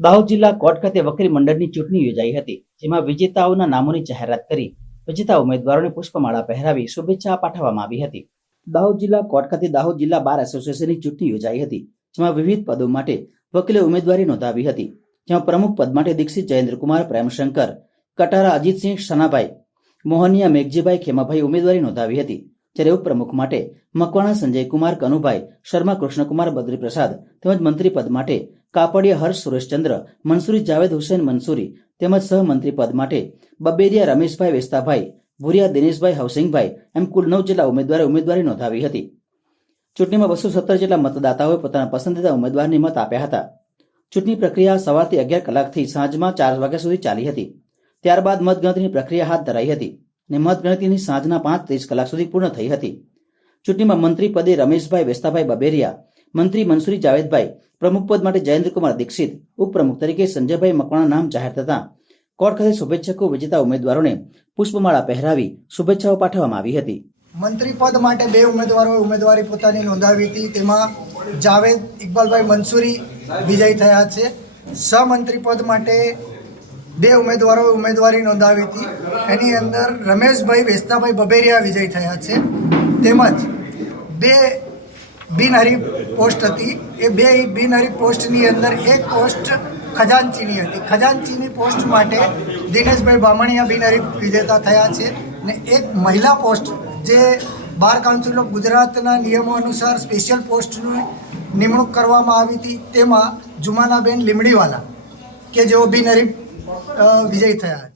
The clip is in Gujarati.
દાહોદ જિલ્લા કોર્ટ ખાતે વકીલ મંડળની ચૂંટણી યોજાઈ હતી, જેમાં વિજેતાઓના નામોની જાહેરાત કરી વિજેતા ઉમેદવારોને પુષ્પમાળા પહેરાવી શુભેચ્છા પાઠવવામાં આવી હતી. દાહોદ જિલ્લા કોર્ટ ખાતે દાહોદ જિલ્લા બાર એસોસિએશનની ચૂંટણી યોજાઈ હતી, જેમાં વિવિધ પદો માટે વકીલે ઉમેદવારી નોંધાવી હતી, જેમાં પ્રમુખ પદ માટે દીક્ષિત જયેન્દ્રકુમાર, પ્રેમશંકર, કટારા અજીતસિંહ સનાભાઈ, મોહનિયા મેઘજીભાઈ ખેમાભાઈ ઉમેદવારી નોંધાવી હતી, જ્યારે ઉપપ્રમુખ માટે મકવાણા સંજયકુમાર કનુભાઈ, શર્મા કૃષ્ણકુમાર, બદ્રીપ્રસાદ તેમજ મંત્રી પદ માટે કાપડિયા હર્ષ સુરેશચંદ્ર, મનસુરી જાવેદ હુસેન મનસુરી તેમજ સહમંત્રી પદ માટે બબેરિયા રમેશભાઈ વેસ્તાભાઈ, ભુરિયા દિનેશભાઈ હાઉસિંગભાઈ એમ કુલ નવ જેટલા ઉમેદવારે ઉમેદવારી નોંધાવી હતી. ચૂંટણીમાં બસો સત્તર જેટલા મતદાતાઓએ પોતાના પસંદીદા ઉમેદવારને મત આપ્યા હતા. ચૂંટણી પ્રક્રિયા સવારથી અગિયાર કલાકથી સાંજમાં ચાર વાગ્યા સુધી ચાલી હતી. ત્યારબાદ મતગણતરીની પ્રક્રિયા હાથ ધરાઈ હતી અને મતગણતરીની સાંજના પાંચ ત્રીસ કલાક સુધી પૂર્ણ થઈ હતી. ચૂંટણીમાં મંત્રી પદે રમેશભાઈ વેસ્તાભાઈ બબેરિયા મંત્રી મનસુરી જાવેદભાઈ, પ્રમુખ પદ માટે જયેન્દ્રકુમાર દીક્ષિત, ઉપપ્રમુખ તરીકે સંજયભાઈ મકવાણા નામ જાહેર થતા કોર્ટ ખાતે શુભેચ્છકો વિજેતા ઉમેદવારોને પુષ્પમાળા પહેરાવી શુભેચ્છાઓ પાઠવવામાં આવી હતી. મંત્રી પદ માટે બે ઉમેદવારોએ ઉમેદવારી પોતાની નોંધાવી હતી. તેમાં જાવેદ ઇકબાલભાઈ મંસૂરી વિજય થયા છે. સહમંત્રી પદ માટે બે ઉમેદવારોએ ઉમેદવારી નોંધાવી હતી. એની અંદર રમેશભાઈ વેસ્તાભાઈ બબેરિયા વિજય થયા છે. તેમજ બે બિનહરીફ પોસ્ટ હતી. એ બે બિનહરીફ પોસ્ટની અંદર એક પોસ્ટ ખજાનચીની હતી. ખજાનચીની પોસ્ટ માટે દિનેશભાઈ બામણિયા બિનહરીફ વિજેતા થયા છે ને એક મહિલા પોસ્ટ જે બાર કાઉન્સિલ ઓફ ગુજરાતના નિયમો અનુસાર સ્પેશિયલ પોસ્ટની નિમણૂક કરવામાં આવી હતી, તેમાં જુમાનાબેન લીમડીવાલા કે જેઓ બિનહરીફ વિજય થયા